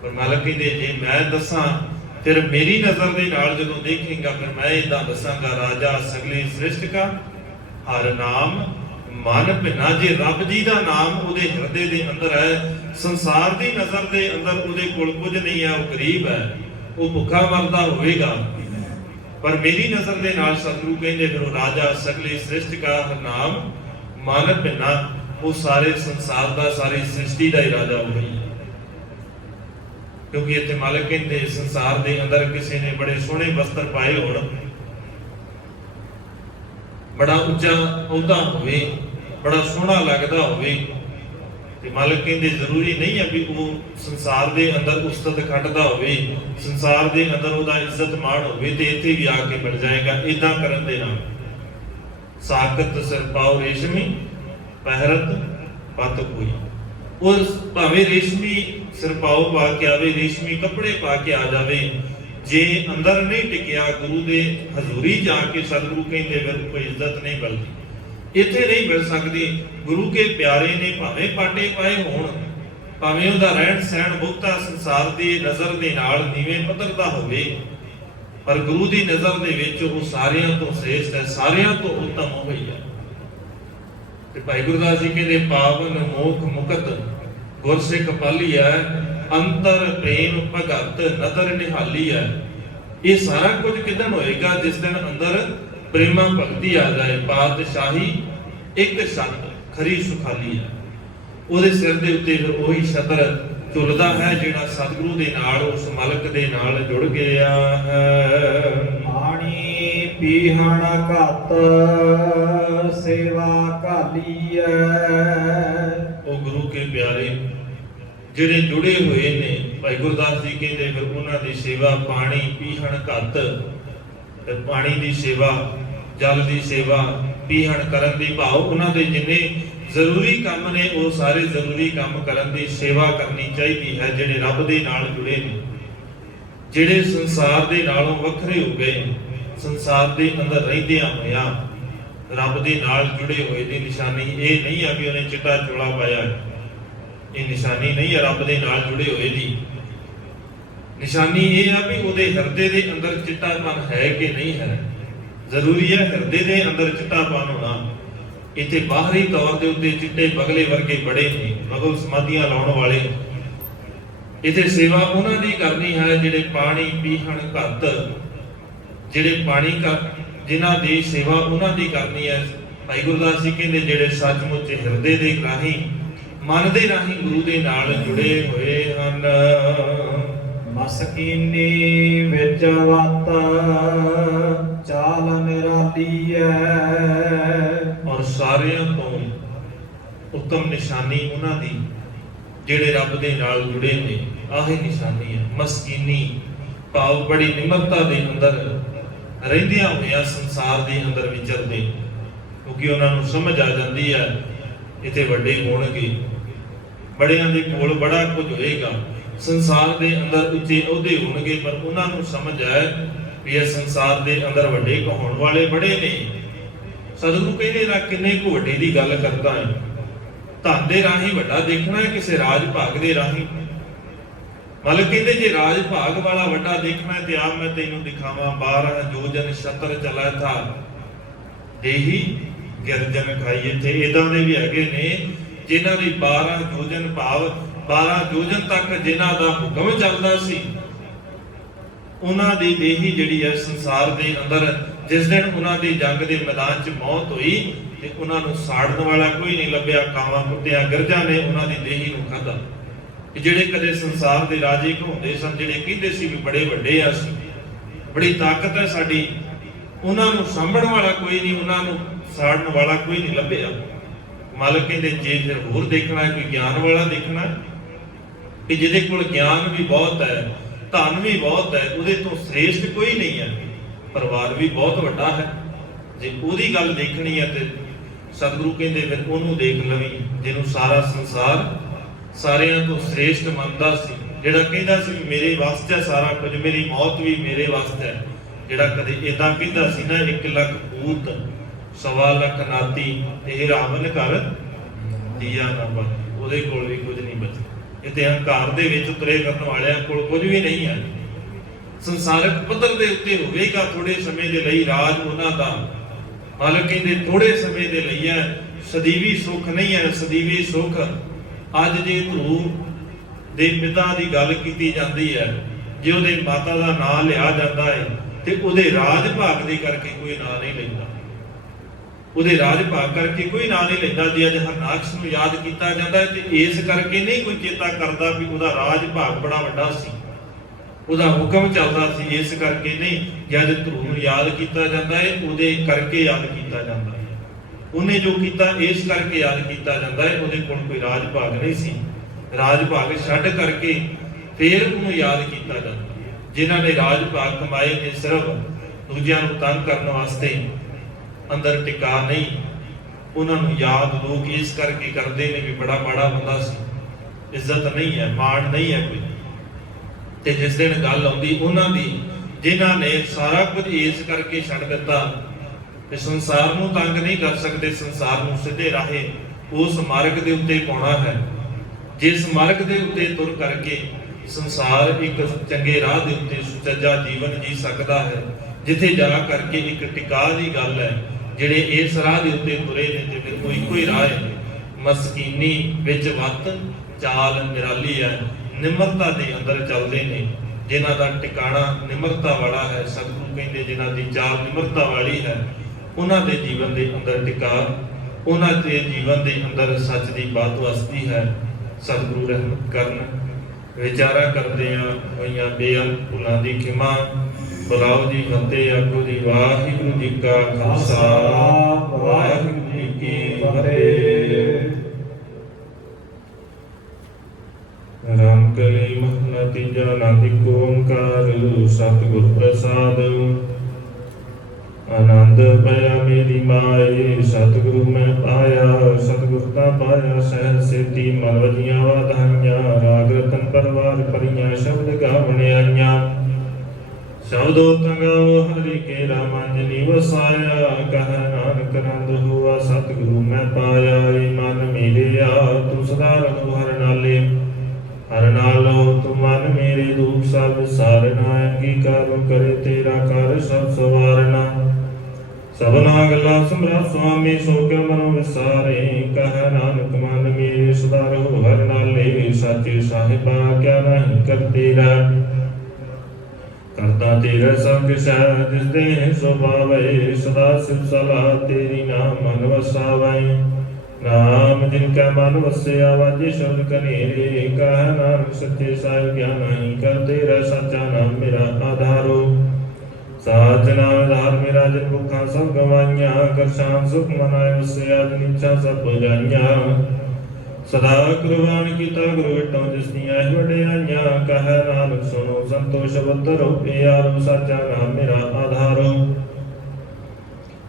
ਪਰ ਮਾਲਕ ਕਹਿੰਦੇ ਜੇ ਮੈਂ ਦੱਸਾਂ, ਫਿਰ ਮੇਰੀ ਨਜ਼ਰ ਦੇ ਨਾਲ ਜਦੋਂ ਦੇਖੇਗਾ, ਫਿਰ ਮੈਂ ਇਦਾਂ ਦੱਸਾਂਗਾ, ਰਾਜਾ ਸਗਲੇ ਸ੍ਰਿਸ਼ਟ ਕਾ ਹਰ ਨਾਮ ਮਨ ਭਿੰਨਾ। ਜੇ ਰੱਬ ਜੀ ਦਾ ਨਾਮ ਉਹਦੇ ਹਿਰਦੇ ਦੇ ਅੰਦਰ ਹੈ, ਸੰਸਾਰ ਦੀ ਨਜ਼ਰ ਦੇ ਅੰਦਰ ਉਹਦੇ ਕੋਲ ਕੁਝ ਨਹੀਂ ਹੈ, ਉਹ ਗਰੀਬ ਹੈ, ਉਹ ਭੁੱਖਾ ਮਰਦਾ ਹੋਵੇਗਾ, ਪਰ ਮੇਰੀ ਨਜ਼ਰ ਦੇ ਨਾਲ ਸਤਿਗੁਰੂ ਕਹਿੰਦੇ ਫਿਰ ਉਹ ਰਾਜਾ ਸਗਲੇ ਸ੍ਰਿਸ਼ਟ ਕਾ ਹਰ ਨਾਮ ਮਨ ਭਿੰਨਾ, ਉਹ ਸਾਰੇ ਸੰਸਾਰ ਦਾ, ਸਾਰੀ ਸ੍ਰਿਸ਼ਟੀ ਦਾ ਹੀ ਰਾਜਾ ਹੋ ਗਈ। ਕਿਉਂਕਿ ਇੱਥੇ ਮਾਲਕ ਕਹਿੰਦੇ ਸੰਸਾਰ ਦੇ ਅੰਦਰ ਕਿਸੇ ਨੇ ਬੜੇ ਸੋਹਣੇ ਵਸਤਰ ਪਾਏ ਹੋਣ, ਬੜਾ ਉੱਚਾ ਅਹੁਦਾ ਹੋਵੇ, ਬੜਾ ਸੋਹਣਾ ਲੱਗਦਾ ਹੋਵੇ, ਤੇ ਮਾਲਕ ਕਹਿੰਦੇ ਜ਼ਰੂਰੀ ਨਹੀਂ ਹੈ ਵੀ ਉਹ ਸੰਸਾਰ ਦੇ ਅੰਦਰ ਉਸਤਤ ਖੱਟਦਾ ਹੋਵੇ, ਸੰਸਾਰ ਦੇ ਅੰਦਰ ਉਹਦਾ ਇੱਜ਼ਤ ਮਾਣ ਹੋਵੇ ਤੇ ਇੱਥੇ ਵੀ ਆ ਕੇ ਮਿਲ ਜਾਏਗਾ। ਇਦਾਂ ਕਰਨ ਦੇ ਨਾਲ ਸਾਕਤ ਸਿਰ ਪਾਉ ਰੇਸ਼ਮੀ ਪਹਿਰਤ ਪਤ ਕੋਈ, ਉਹ ਭਾਵੇਂ ਰੇਸ਼ਮੀ ਸਿਰਪਾਓ ਪਾ ਕੇ ਆਵੇ, ਰੇਸ਼ਮੀ ਕੱਪੜੇ ਪਾ ਕੇ ਆ ਜਾਵੇ, ਜੇ ਅੰਦਰ ਨਹੀਂ ਟਿਕਿਆ ਗੁਰੂ ਦੇ ਹਜ਼ੂਰੀ ਜਾ ਕੇ, ਸਤਿਗੁਰੂ ਕਹਿੰਦੇ ਫਿਰ ਕੋਈ ਇੱਜ਼ਤ ਨਹੀਂ ਮਿਲਦੀ, ਇੱਥੇ ਨਹੀਂ ਮਿਲ ਸਕਦੀ। ਗੁਰੂ ਕੇ ਪਿਆਰੇ ਨੇ ਭਾਵੇਂ ਪਾਟੇ ਪਾਏ ਹੋਣ, ਭਾਵੇਂ ਉਹਦਾ ਰਹਿਣ ਸਹਿਣ ਬਹੁਤਾ ਸੰਸਾਰ ਦੀ ਨਜ਼ਰ ਦੇ ਨਾਲ ਨੀਵੇਂ ਪੱਧਰ ਦਾ ਹੋਵੇ, ਪਰ ਗੁਰੂ ਦੀ ਨਜ਼ਰ ਦੇ ਵਿੱਚ ਉਹ ਸਾਰਿਆਂ ਤੋਂ ਸ੍ਰੇਸ਼ਟ ਹੈ, ਸਾਰਿਆਂ ਤੋਂ ਉੱਤਮ ਹੋਈ ਹੈ। ਤੇ ਭਾਈ ਗੁਰਦਾਸ ਜੀ ਕਹਿੰਦੇ ਪਾਵਨ ਮੋਖ ਮੁਕਤ ਗੁਰਸਿੱਖ ਪਾਲੀ ਹੈ, ਅੰਤਰ ਪ੍ਰੇਮ ਭਗਤ ਨਦਰ ਨਿਹਾਲੀ ਹੈ। ਇਹ ਸਾਰਾ ਕੁਝ ਕਿਦਨ ਹੋਏਗਾ? ਜਿਸ ਦਿਨ ਅੰਦਰ ਪ੍ਰੇਮਾ ਭਗਤੀ ਆ ਜਾਏ। ਪਾਤਸ਼ਾਹੀ ਇੱਕ ਛੱਤ ਖਰੀ ਸੁਖਾਲੀ ਹੈ, ਉਹਦੇ ਸਿਰ ਦੇ ਉੱਤੇ ਫਿਰ ਉਹੀ ਛਤਰ ਝੁੱਲਦਾ ਹੈ ਜਿਹੜਾ ਸਤਿਗੁਰੂ ਦੇ ਨਾਲ, ਉਸ ਮਾਲਕ ਦੇ ਨਾਲ ਜੁੜ ਗਿਆ ਹੈ। ਪਾਣੀ ਪੀਹਣ ਘਤ ਸੇਵਾ ਘਾਲੀਐ। ਉਹ ਗੁਰੂ ਕੇ ਪਿਆਰੇ ਜਿਹੜੇ ਜੁੜੇ ਹੋਏ ਨੇ, ਭਾਈ ਭਾਈ ਗੁਰਦਾਸ ਜੀ ਕਹਿੰਦੇ ਫਿਰ ਉਹਨਾਂ ਦੀ ਸੇਵਾ ਪਾਣੀ ਪੀਹਣ ਘੱਤ, ਤੇ ਪਾਣੀ ਦੀ ਸੇਵਾ, ਜਲ ਦੀ ਸੇਵਾ, ਪੀਹਣ ਕਰਨ ਦੀ ਭਾਵ ਉਹਨਾਂ ਦੇ ਜਿੰਨੇ ਜ਼ਰੂਰੀ ਕੰਮ ਨੇ ਉਹ ਸਾਰੇ ਜ਼ਰੂਰੀ ਕੰਮ ਕਰਨ ਦੀ ਸੇਵਾ ਕਰਨੀ ਚਾਹੀਦੀ ਹੈ, ਜਿਹੜੇ ਰੱਬ ਦੇ ਨਾਲ ਜੁੜੇ ਨੇ, ਜਿਹੜੇ ਸੰਸਾਰ ਦੇ ਨਾਲੋਂ ਵੱਖਰੇ ਹੋ ਗਏ, ਸੰਸਾਰ ਦੇ ਅੰਦਰ ਰਹਿੰਦਿਆਂ ਹੋਇਆਂ ਰੱਬ ਦੇ ਨਾਲ ਜੁੜੇ ਹੋਏ ਦੀ ਨਿਸ਼ਾਨੀ ਇਹ ਨਹੀਂ ਆ ਵੀ ਉਹਨੇ ਚਿੱਟਾ ਚੋਲਾ ਪਾਇਆ, ਇਹ ਨਿਸ਼ਾਨੀ ਨਹੀਂ ਹੈ ਰੱਬ ਦੇ ਨਾਲ ਜੁੜੇ ਹੋਏ ਦੀ। ਨਿਸ਼ਾਨੀ ਇਹ ਆ ਵੀ ਉਹਦੇ ਹਿਰਦੇ ਦੇ ਅੰਦਰ ਚਿੱਟਾਪਨ ਹੈ ਕਿ ਨਹੀਂ ਹੈ। ਜ਼ਰੂਰੀ ਹੈ ਹਿਰਦੇ ਦੇ ਅੰਦਰ ਚਿੱਟਾਪਨ ਹੋਣਾ। ਇੱਥੇ ਬਾਹਰੀ ਤੌਰ ਦੇ ਉੱਤੇ ਚਿੱਟੇ ਬਗਲੇ ਵਰਗੇ ਬੜੇ ਨੇ, ਮਗਲ ਸਮਾਧੀਆਂ ਲਾਉਣ ਵਾਲੇ। ਇੱਥੇ ਸੇਵਾ ਉਹਨਾਂ ਦੀ ਕਰਨੀ ਹੈ ਜਿਹੜੇ ਪਾਣੀ ਪੀਹਣ ਘੱਤ, ਜਿਹੜੇ ਪਾਣੀ ਜਿਨ੍ਹਾਂ ਦੀ ਸੇਵਾ ਉਹਨਾਂ ਦੀ ਕਰਨੀ ਹੈ। ਭਾਈ ਗੁਰਦਾਸ ਜੀ ਕਹਿੰਦੇ ਜਿਹੜੇ ਸੱਚਮੁੱਚ ਹਿਰਦੇ ਦੇ ਰਾਹੀਂ, ਮਨ ਦੇ ਰਾਹੀਂ ਗੁਰੂ ਦੇ ਨਾਲ ਜੁੜੇ ਹੋਏ ਹਨ। ਮਸਕੀਨੀ ਵਿੱਚ ਵਤ ਚਾਲ ਨਿਰਾਲੀ ਹੈ। ਔਰ ਸਾਰਿਆਂ ਤੋਂ ਉੱਤਮ ਨਿਸ਼ਾਨੀ ਉਹਨਾਂ ਦੀ ਜਿਹੜੇ ਰੱਬ ਦੇ ਨਾਲ ਜੁੜੇ ਨੇ, ਆਹੀ ਨਿਸ਼ਾਨੀ ਹੈ। ਮਸਕੀਨੀ ਭਾਵ ਬੜੀ ਨਿਮਰਤਾ ਦੇ ਅੰਦਰ ਰਹਿੰਦਿਆਂ ਹੋਇਆਂ ਸੰਸਾਰ ਦੇ ਅੰਦਰ ਵਿਚਰਦੇ, ਕਿਉਂਕਿ ਉਹਨਾਂ ਨੂੰ ਸਮਝ ਆ ਜਾਂਦੀ ਹੈ ਇੱਥੇ ਵੱਡੇ ਹੋਣਗੇ, ਬੜਿਆਂ ਦੇ ਕੋਲ ਬੜਾ ਕੁਝ ਹੋਏਗਾ, ਸੰਸਾਰ ਦੇ ਅੰਦਰ ਉੱਚੇ ਅਹੁਦੇ ਹੋਣਗੇ, ਪਰ ਉਹਨਾਂ ਨੂੰ ਸਮਝ ਆਏ ਵੀ ਇਹ ਸੰਸਾਰ ਦੇ ਅੰਦਰ ਵੱਡੇ ਕਹਾਉਣ ਵਾਲੇ ਬੜੇ ਨੇ। ਸਤਿਗੁਰੂ ਕਹਿੰਦੇ ਨਾ ਕਿੰਨੇ ਕੁ ਵੱਡੇ ਦੀ ਗੱਲ ਕਰਦਾ ਹੈ। ਧਨ ਦੇ ਰਾਹੀਂ ਵੱਡਾ ਦੇਖਣਾ ਹੈ, ਕਿਸੇ ਰਾਜ ਭਾਗ ਦੇ ਰਾਹੀਂ। ਮਤਲਬ ਕਹਿੰਦੇ ਜੇ ਰਾਜ ਭਾਗ ਵਾਲਾ ਵੱਡਾ ਦੇਖਣਾ ਤੇ ਆਪ ਮੈਂ ਤੈਨੂੰ ਦਿਖਾਵਾਂ 12 ਜੋਜਨ ਛਤਰ ਚਲਾ ਥਾ ਦੇਹੀ ਗਿਰਜਨ ਖਾਈ। ਇੱਥੇ ਇਦਾਂ ਦੇ ਵੀ ਹੈਗੇ ਨੇ ਜਿਨ੍ਹਾਂ ਦੀ 12 ਜੋਜਨ ਭਾਵ 12 ਜੋਜਨ ਤੱਕ ਜਿਨ੍ਹਾਂ ਦਾ ਹੁਕਮ ਚੱਲਦਾ ਸੀ, ਉਹਨਾਂ ਦੀ ਦੇਹੀ ਜਿਹੜੀ ਹੈ ਸੰਸਾਰ ਦੇ ਅੰਦਰ, ਜਿਸ ਦਿਨ ਉਹਨਾਂ ਦੀ ਜੰਗ ਦੇ ਮੈਦਾਨ 'ਚ ਮੌਤ ਹੋਈ ਤੇ ਉਹਨਾਂ ਨੂੰ ਸਾੜਨ ਵਾਲਾ ਕੋਈ ਨਹੀਂ ਲੱਭਿਆ। ਕਾਵਾਂ ਕੁੱਤਿਆਂ ਗਿਰਜਾਂ ਨੇ ਉਹਨਾਂ ਦੀ ਦੇਹੀ ਨੂੰ ਖਾਧਾ। ਜਿਹੜੇ ਕਦੇ ਸੰਸਾਰ ਦੇ ਰਾਜੇ ਘੁੰਮਦੇ ਸਨ, ਜਿਹੜੇ ਕਹਿੰਦੇ ਸੀ ਵੀ ਬੜੇ ਵੱਡੇ ਆ ਅਸੀਂ, ਬੜੀ ਤਾਕਤ ਹੈ ਸਾਡੀ, ਉਹਨਾਂ ਨੂੰ ਸਾਂਭਣ ਵਾਲਾ ਕੋਈ ਨਹੀਂ, ਉਹਨਾਂ ਨੂੰ ਸਾੜਨ ਵਾਲਾ ਕੋਈ ਨਹੀਂ ਲੱਭਿਆ। ਮਾਲਕ ਕਹਿੰਦੇ ਜੇ ਫਿਰ ਹੋਰ ਦੇਖਣਾ ਕੋਈ ਗਿਆਨ ਵਾਲਾ ਦੇਖਣਾ ਕਿ ਜਿਹਦੇ ਕੋਲ ਗਿਆਨ ਵੀ ਬਹੁਤ ਹੈ, ਧਨ ਵੀ ਬਹੁਤ ਹੈ, ਉਹਦੇ ਤੋਂ ਸ੍ਰੇਸ਼ਟ ਕੋਈ ਨਹੀਂ ਹੈ, ਪਰਿਵਾਰ ਵੀ ਬਹੁਤ ਵੱਡਾ ਹੈ। ਜੇ ਉਹਦੀ ਗੱਲ ਦੇਖਣੀ ਹੈ ਤੇ ਸਤਿਗੁਰੂ ਕਹਿੰਦੇ ਫਿਰ ਉਹਨੂੰ ਦੇਖ ਲਵੀਂ ਜਿਹਨੂੰ ਸਾਰਾ ਸੰਸਾਰ ਸਾਰਿਆਂ ਤੋਂ ਸ੍ਰੇਸ਼ਟ ਮੰਨਦਾ ਸੀ, ਜਿਹੜਾ ਕਹਿੰਦਾ ਸੀ ਮੇਰੇ ਵਾਸਤੇ ਸਾਰਾ ਕੁਝ, ਮੇਰੀ ਮੌਤ ਵੀ ਮੇਰੇ ਵਾਸਤੇ ਹੈ। ਜਿਹੜਾ ਕਦੇ ਇਦਾਂ ਕਹਿੰਦਾ ਸੀ ਨਾ 1 ਲੱਖ ਪੂਤ 1.25 ਲੱਖ ਨਾਤੀ ਇਹ ਰਾਵਣ ਘਰ ਦੀਆ ਨਾ ਬਚ, ਉਹਦੇ ਕੋਲ ਵੀ ਕੁਝ ਨਹੀਂ ਬਚਿਆ। ਇੱਥੇ ਹੰਕਾਰ ਦੇ ਵਿੱਚ ਤੁਰੇ ਕਰਨ ਵਾਲਿਆਂ ਕੋਲ ਕੁਝ ਵੀ ਨਹੀਂ ਹੈ। ਸੰਸਾਰਿਕ ਪੱਧਰ ਦੇ ਉੱਤੇ ਹੋਵੇਗਾ ਥੋੜੇ ਸਮੇਂ ਦੇ ਲਈ ਰਾਜ ਉਹਨਾਂ ਦਾ। ਮਾਲਕ ਕਹਿੰਦੇ ਥੋੜੇ ਸਮੇਂ ਦੇ ਲਈ ਹੈ, ਸਦੀਵੀ ਸੁੱਖ ਨਹੀਂ ਹੈ। ਸਦੀਵੀ ਸੁੱਖ ਅੱਜ ਜੇ ਧਰੂ ਦੇ ਪਿਤਾ ਦੀ ਗੱਲ ਕੀਤੀ ਜਾਂਦੀ ਹੈ, ਜੇ ਉਹਦੇ ਮਾਤਾ ਦਾ ਨਾਂ ਲਿਆ ਜਾਂਦਾ ਹੈ ਤੇ ਉਹਦੇ ਰਾਜ ਭਾਗ ਦੇ ਕਰਕੇ ਕੋਈ ਨਾਂ ਨਹੀਂ ਲੈਂਦਾ, ਉਹਦੇ ਰਾਜ ਭਾਗ ਕਰਕੇ ਕੋਈ ਨਾਂ ਨਹੀਂ ਲੈਂਦਾ। ਜੇ ਅੱਜ ਹਰਨਾਕਸ਼ ਨੂੰ ਯਾਦ ਕੀਤਾ ਜਾਂਦਾ ਹੈ ਤੇ ਇਸ ਕਰਕੇ ਨਹੀਂ ਕੋਈ ਚੇਤਾ ਕਰਦਾ ਵੀ ਉਹਦਾ ਰਾਜ ਭਾਗ ਬੜਾ ਵੱਡਾ ਸੀ, ਉਹਦਾ ਹੁਕਮ ਚੱਲਦਾ ਸੀ, ਇਸ ਕਰਕੇ ਨਹੀਂ। ਜਦ ਧਰੂ ਨੂੰ ਯਾਦ ਕੀਤਾ ਜਾਂਦਾ ਹੈ ਉਹਦੇ ਕਰਕੇ ਯਾਦ ਕੀਤਾ ਜਾਂਦਾ ਹੈ, ਉਹਨੇ ਜੋ ਕੀਤਾ ਇਸ ਕਰਕੇ ਯਾਦ ਕੀਤਾ ਜਾਂਦਾ ਹੈ। ਉਹਦੇ ਕੋਲ ਕੋਈ ਰਾਜ ਭਾਗ ਨਹੀਂ ਸੀ, ਰਾਜ ਭਾਗ ਛੱਡ ਕਰਕੇ ਫੇਰ ਉਹਨੂੰ ਯਾਦ ਕੀਤਾ ਜਾਂਦਾ। ਜਿਨ੍ਹਾਂ ਨੇ ਰਾਜ ਭਾਗ ਕਮਾਏ ਨੇ ਸਿਰਫ ਦੂਜਿਆਂ ਨੂੰ ਤੰਗ ਕਰਨ ਵਾਸਤੇ, ਅੰਦਰ ਟਿਕਾ ਨਹੀਂ, ਉਹਨਾਂ ਨੂੰ ਯਾਦ ਲੋਕ ਇਸ ਕਰਕੇ ਕਰਦੇ ਨੇ ਵੀ ਬੜਾ ਮਾੜਾ ਬੰਦਾ ਸੀ, ਇੱਜ਼ਤ ਨਹੀਂ ਹੈ, ਮਾਣ ਨਹੀਂ ਹੈ ਕੋਈ। ਤੇ ਜਿਸ ਦਿਨ ਗੱਲ ਆਉਂਦੀ ਉਹਨਾਂ ਦੀ ਜਿਨ੍ਹਾਂ ਨੇ ਸਾਰਾ ਕੁਝ ਇਸ ਕਰਕੇ ਛੱਡ ਦਿੱਤਾ ਤੇ ਸੰਸਾਰ ਨੂੰ ਤੰਗ ਨਹੀਂ ਕਰ ਸਕਦੇ, ਸੰਸਾਰ ਨੂੰ ਸਿੱਧੇ ਰਾਹੇ ਉਸ ਮਾਰਗ ਦੇ ਉੱਤੇ ਪਾਉਣਾ ਹੈ, ਜਿਸ ਮਾਰਗ ਦੇ ਉੱਤੇ ਤੁਰ ਕਰਕੇ ਸੰਸਾਰ ਇੱਕ ਚੰਗੇ ਰਾਹ ਦੇ ਉੱਤੇ ਸੁਚੱਜਾ ਜੀਵਨ ਜੀ ਸਕਦਾ ਹੈ, ਜਿੱਥੇ ਜਾ ਕਰਕੇ ਇੱਕ ਟਿਕਾ ਦੀ ਗੱਲ ਹੈ। ਜਿਹੜੇ ਇਸ ਰਾਹ ਦੇ ਉੱਤੇ ਤੁਰੇ ਨੇ ਤੇ ਫਿਰ ਕੋਈ ਇੱਕੋ ਹੀ ਰਾਹ ਹੈ, ਮਸਕੀਨੀ ਵਿੱਚ ਵਤ ਚਾਲ ਨਿਰਾਲੀ ਹੈ। ਨਿਮਰਤਾ ਦੇ ਅੰਦਰ ਚੱਲਦੇ ਨੇ, ਜਿਨ੍ਹਾਂ ਦਾ ਟਿਕਾਣਾ ਨਿਮਰਤਾ ਵਾਲਾ ਹੈ। ਸਤਿਗੁਰੂ ਕਹਿੰਦੇ ਜਿਨ੍ਹਾਂ ਦੀ ਚਾਲ ਨਿਮਰਤਾ ਵਾਲੀ ਹੈ, ਉਹਨਾਂ ਦੇ ਜੀਵਨ ਦੇ ਅੰਦਰ ਟਿਕਾ, ਉਹਨਾਂ ਦੇ ਜੀਵਨ ਦੇ ਅੰਦਰ ਸੱਚ ਦੀ ਬਾਤ ਵਸਦੀ ਹੈ। ਸਤਿਗੁਰੂ ਰਹਿਮਤ ਕਰਨ। ਵਿਚਾਰਾ ਕਰਦੇ ਆ ਹੋਈਆਂ ਬੇਅੰਤ ਭੁੱਲਾਂ ਦੀ ਖਿਮਾ। ਬੁਲਾਓ ਜੀ ਫਤਿਹ। ਆਖੋ ਜੀ ਵਾਹਿਗੁਰੂ ਜੀ ਕਾ ਖਾਲਸਾ, ਵਾਹਿਗੁਰੂ ਜੀ ਕੀ ਫਤਿਹ। ਰਾਮ ਕਲੀ ਮਹਲਾ ਤੀਜਾ ਆਨੰਦ ਇੱਕ ਓੰਕਾਰ ਸਤਿਗੁਰ ਪ੍ਰਸਾਦ। ਆਨੰਦ ਪਿਆ ਮੇਰੀ ਮਾਏ ਸਤਿਗੁਰੂ ਮੈਂ ਪਾਇਆ, ਸਤਿਗੁਰ ਤਾਂ ਪਾਇਆ ਸਹਿਜ ਸੇਤੀ ਮਨ ਵਜੀਆਂ ਵਾਧਾਈਆਂ। ਰਾਗ ਰਤਨ ਪਰਵਾਰ ਭਰੀਆਂ ਸ਼ਬਦ ਗਾਵਣ ਆਈਆਂ, ਸ਼ਬਦੋ ਤੰਗਾਵੋ ਹਰਿ ਕੇਰਾ ਮੰਜਨੀ ਵਸਾਇਆ। ਕਹਿ ਨਾਨਕ ਆਨੰਦ ਹੋਆ ਸਤਿਗੁਰੂ ਮੈਂ ਪਾਇਆ। ਏ ਮਨ ਮੇਰਿਆ ਤੂੰ ਸਦਾ ਰਹੋ ਹਰਿ ਨਾਲੇ, ਹਰਿ ਨਾਲੋਂ ਤੂੰ ਮਨ ਮੇਰੇ ਦੁਖ ਸਭ ਵਿਸਾਰਨਾ। ਅੰਗੀਕਾਰ ਕਰੇ ਤੇਰਾ ਕਰ ਸਭ ਸਵਾਰਨਾ, ਸਭਨਾ ਗੱਲਾਂ ਸਮਰਾ ਸੁਆਮੀ ਸੋ ਕਿਉ ਮਨੋ ਵਿਸਾਰੇ। ਕਹਿ ਨਾਨਕ ਮਨ ਮੇਰੇ ਸਦਾ ਰਹੋ ਹਰਿ ਨਾਲੇ, ਸਾਚੇ ਸਾਹਿਬਾ ਕਿਆ ਨਹੀਂ ਕਰ ਤੇਰਾ। ਕਰਤਾ ਤੇਰਾ ਸਭ ਕਿਛ ਹੈ ਜਿਸ ਦੇ ਸੁਭਾਵੇ, ਸਦਾ ਸਿਫ ਸਲਾਹ ਤੇਰੀ ਨਾਮ ਮਨ ਵਸਾਵੇ। ਨਾਮ ਜਿਨ ਕਾ ਮਨ ਵਸਿਆ ਵਾਜੇ ਸ਼ਬਦ ਕਨੇਰੇ। ਕਹਿ ਨਾਨਕ ਸੱਚੇ ਸਾਹਿਬ ਕਿਆ ਨਹੀਂ ਕਰ ਤੇਰਾ, ਸਾਚਾ ਨਾਮ ਮੇਰਾ ਆਧਾਰੋ। ਸਾਚ ਨਾਮ ਆਧਾਰ ਮੇਰਾ ਜਿਨ ਭੁੱਖਾਂ ਸਭ ਗਵਾਈਆਂ, ਕਰ ਸ਼ਾਂਤ ਸੁਖ ਮਨਾਏ ਵਸਿਆ ਜਿਨ ਇੱਛਾ ਸਭ ਪੁਜਾਈਆਂ। ਸਦਾ ਕੁਰਬਾਨ ਕੀਤਾ ਗੁਰੂ ਵਿਟੋ ਜਿਸ ਦੀਆਂ ਵਡਿਆਈਆਂ। ਕਹਿ ਨਾਨਕ ਸੁਣੋ ਸੰਤੋ ਸ਼ਬਦ ਧਰੋ ਪਿਆਰੋ, ਸਾਚਾ ਨਾਮ ਮੇਰਾ ਆਧਾਰੋ।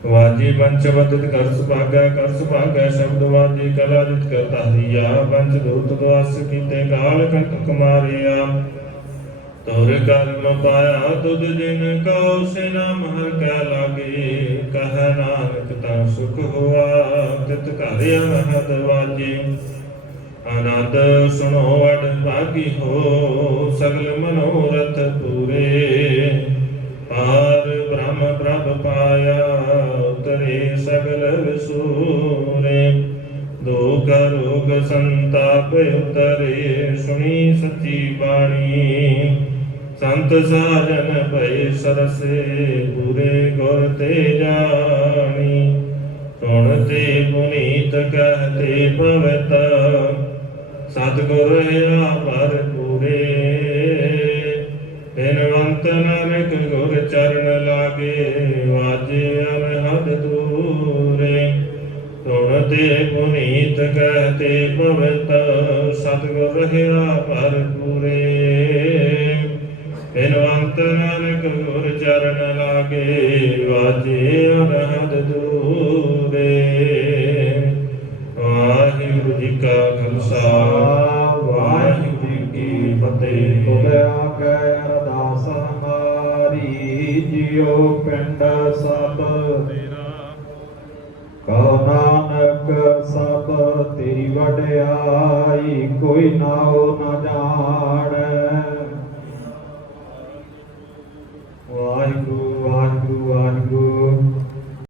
ਵਾਜੇ ਪੰਚ ਬਦਤ ਕਰ ਸੁਭਾਗੈ ਸ਼ਬਦ ਵਾਜੇ ਕਲਾ ਜਿਤ ਕਰ ਧਾਰੀਆ। ਪੰਚ ਦੂਤ ਦਵਾਸ ਕੀਤੇ ਕਾਲ ਕੰਟ ਕੁਮਾਰਿਆ। ਤੋਰ ਕਰਮ ਪਾਇਆ ਤੁਧ ਜਿਨ ਕਉ ਸੇ ਨਾਮ ਹਰਿ ਕੈ ਲਾਗੇ। ਕਹਿ ਨਾਨਕ ਤਾਂ ਸੁਖ ਹੋਆ ਤਿਤ ਘਰ ਅਨਹਦ ਵਾਜੇ। ਆਨੰਦ ਸੁਣੋ ਅਡ ਭਾਗੀ ਹੋ ਸਗਲ ਮਨੋਰਥ ਪੂਰੇ। ਪਾਰ ਬ੍ਰਹਮ ਪ੍ਰਭ ਪਾਇਆ ਉਤਰੇ ਸਗਲ ਵਿਸੂਰੇ। ਦੁਖ ਰੋਗ ਸੰਤਾਪ ਉਤਰੇ ਸੁਣੀ ਸੱਚੀ ਬਾਣੀ। ਸੰਤ ਸਾਜਨ ਭਏ ਸਰਸੇ ਪੂਰੇ ਗੁਰ ਤੇ ਜਾਣੀ। ਸੁਣਤੇ ਪੁਨੀਤ ਕਹਤੇ ਪਵਿੱਤ ਸਤਿਗੁਰ ਰਹਾ ਭਰਪੂਰੇ। ਬਿਨਵੰਤ ਨਾਨਕ ਗੁਰ ਚਰਨ ਲਾਗੇ ਵਾਜੇ ਅਨਹਦ ਦੂਰੇ। ਸੁਣਤੇ ਪੁਨੀਤ ਕਹਤੇ ਪਵਿੱਤ ਸਤਿਗੁਰ ਰਹਾ ਭਰਪੂਰੇ। ਬਿਨਵੰਤ ਨਾਨਕ ਗੁਰ ਚਰਨ ਲਾਗੇ ਵਾਜੇ ਅਨਹਦ ਦੂਰੇ। ਵਾਹਿਗੁਰੂ ਜੀ ਕਾ ਖਾਲਸਾ ਵਾਹਿਗੁਰੂ ਜੀ ਕੀ ਫਤਿਹ। ਤੁਮੇ ਆਗੇ ਅਰਦਾਸ ਹਮਾਰੀ ਜਿਉ ਪਿੰਡ ਸਭ ਤੇਰਾ। ਕਉ ਨਾਨਕ ਸਭ ਤੇਰੀ ਵਡਿਆਈ ਕੋਈ ਨਾਉ ਨ ਜਾਣ।